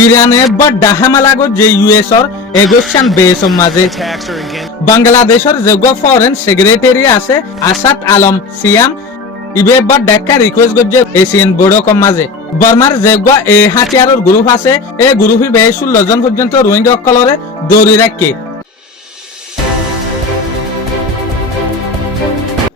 ইরানে বড় হামলা গজ্জে ইউএসর এগোশান বেসম মাঝে বাংলাদেশের যোগ্য ফরেন সেক্রেটারি আছে আসাদ আলম সিয়াম ইবে বড় দেখা রিকোয়েস্ট গজ্জে এশিয়ান বোর্ড কম মাঝে বর্মার যোগ্য এ হাতিয়ারের গ্রুপ আছে এ গ্রুপই 16 জন পর্যন্ত রোহিঙ্গা কলরে দৌড়ি রাখে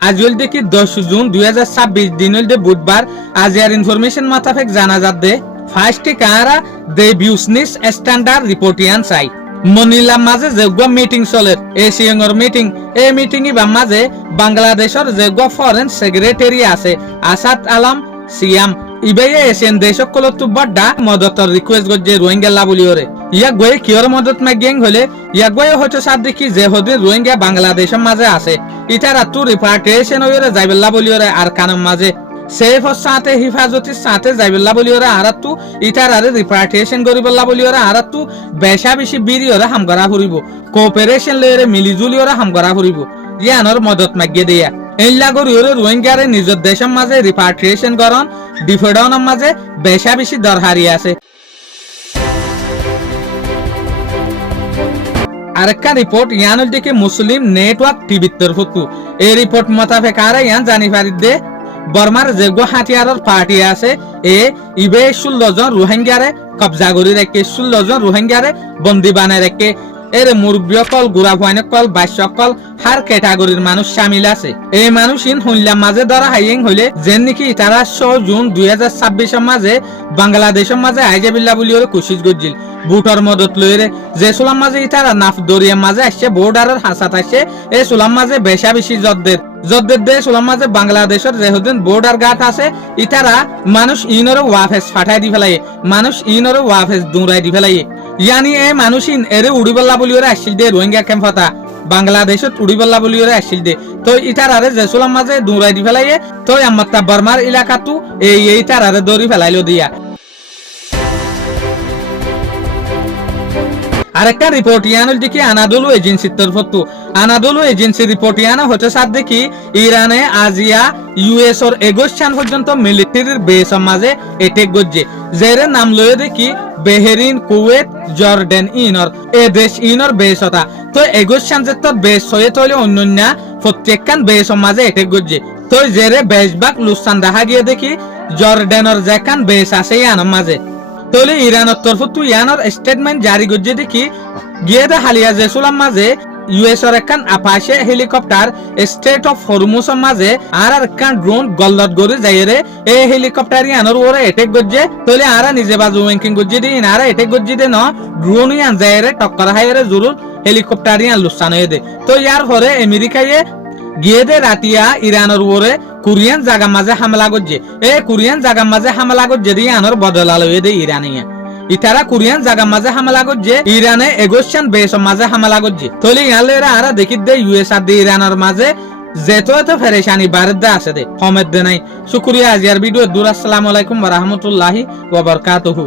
আজ দেখি 10 জুন 2026 দিন বুধবার আজিয়ার ইনফরমেশন মোতাবেক জানা যাচ্ছে ফার্স্ট কারা দে বিজনেস স্ট্যান্ডার্ড রিপোর্টিয়ান চাই মনিলা মাঝে যোগ্য মিটিং চলে এশিয়ার মিটিং এই মিটিং বা মাঝে বাংলাদেশের যোগ্য ফরেন সেক্রেটারি আছে আসাদ আলম সিয়াম ইবেয়ে এশিয়ান দেশকলত বড়া মদতর রিকোয়েস্ট গজ্জে রোহিঙ্গা লাবলিওরে ইয়াক গয়ে কিয়র মদত মাগিং হলে ইয়াক গয়ে হয়তো সাত দেখি যে হদে রোহিঙ্গা বাংলাদেশের মাঝে আছে ইটারা তু রিপার্টেশন হইরে যাইবেল্লা বলিওরে আর কানম মাঝে সেফ সাথে হিফাজতির সাথে যাইবেল্লা বলিওরে আরাতু ইটারারে রিপার্টেশন করিবেল্লা বলিওরে আরাতু বেশা বেশি বিরিওরে হামগরা ফুরিব কোঅপারেশন লইরে মিলিজুলিওরে হামগরা ফুরিব ইয়ানর মদত মাগিয়ে দেয়া এইলা গরিওরে রোহিঙ্গারে নিজের দেশের মাঝে রিপার্টেশন করন ডিফেডনের মাঝে বেশা বেশি দরকারি আছে আরেকটা রিপোর্ট ইয়ানোর দিকে মুসলিম নেটওয়ার্ক টিভির তরফতু এই রিপোর্ট মোতাবেক আর ইয়ান জানি পারিদে বর্মার যোগ্য হাতিয়ারের পার্টি আছে এ ইবে 16 জন রোহিঙ্গারে কবজা করে রেখে 16 জন রোহিঙ্গারে বন্দি বানায় রেখে এর মুরব্বী কল গুড়া ভয়ন কল বাইশ কল হার ক্যাটাগরির মানুষ সামিল আছে এই মানুষ ইন হইলাম মাঝে ধরা হাইং হইলে যেন নাকি তারা 6 জুন 2026 মাঝে বাংলাদেশের মাঝে আইজাবিল্লা বলি ওরে কোশিশ গজ্জিল বুটর মদত লইরে যে সুলাম মাঝে ইতারা নাফ দরিয়া মাঝে আসছে বর্ডারের হাসাত আসছে এই সুলাম মাঝে বেশা বেশি জদ্দের দে সুলাম মাঝে বাংলাদেশের যেহদিন বর্ডার গাট আছে ইতারা মানুষ ইনরে ওয়াফেস ফাটাই দি ফেলাই মানুষ ইনরে ওয়াফেস দুরাই দি ফেলাই ইয়ানি এ মানুষ ইন এরে উড়িবল্লা বলি ওরে আসছিল দে রোহিঙ্গা ক্যাম্প হতা বাংলাদেশত উড়িবল্লা বলি ওরে আসছিল দে তো ইতারারে যে সুলাম মাঝে দুরাই দি ফেলাই তো আমাত্তা বর্মার এলাকাতু এই তারারে দৌড়ি ফেলাইলো দিয়া আরেকটা রিপোর্ট ইয়ানোর দিকে আনাদোলু এজেন্সির তরফতু আনাদোলু এজেন্সি রিপোর্ট ইয়ানো হতে সাথ দেখি ইরানে আজিয়া ইউএস ওর 21 পর্যন্ত মিলিটারির বেস মাঝে এটেক গজ্জে জেরে নাম লয়ে দেখি বেহেরিন কুয়েত জর্ডান ইনর এ দেশ ইনর বেস হতা তো 21 যে তোর বেস হয়ে তলে অন্যান্য প্রত্যেকখান বেস মাঝে এটেক গজ্জে তো জেরে বেশবাক লুসান দেখা গিয়ে দেখি জর্ডানের যেখান বেস আছে ইয়ানোর মাঝে তলে ইরানের তরফতু ইয়ানোর স্টেটমেন্ট জারি গজ্জে দেখি গিয়ে দে হালিয়া জেসুলাম মাঝে ইউএস এর একখান আপাশে হেলিকপ্টার স্টেট অফ হরমুজের মাঝে আর একখান ড্রোন গল্লত গড়ে যাইরে এই হেলিকপ্টার ইয়ানোর ওরে এটেক গজ্জে তলে আরা নিজে বাজু ওয়েঙ্কিং গজ্জে দি ইনারা এটেক গজ্জে দে ন ড্রোন ইয়ান যাইরে টক্কর হাইরে জরুর হেলিকপ্টার ইয়ান লুসান হয়ে দে তো ইয়ার পরে আমেরিকায় গিয়ে দে রাতিয়া ইরানের ওরে কোরিয়ান জায়গা মাঝে হামলা গজ্জে এই কোরিয়ান জায়গা মাঝে হামলা গজ্জে দিয়ে আনোর বদলাল হয়ে দে ইরানিয়া ইতারা কোরিয়ান জায়গা মাঝে হামলা গজ্জে ইরানে 21 বেস মাঝে হামলা গজ্জে তলে ইয়ালেরা আরা দেখি দে ইউএস আর দে ইরানের মাঝে যেত এত ফেরেশানি বারদা আছে দে কমেদ দে নাই শুকরিয়া আজিয়ার ভিডিও দূর আসসালামু আলাইকুম ওয়া রাহমাতুল্লাহি ওয়া বারাকাতুহু।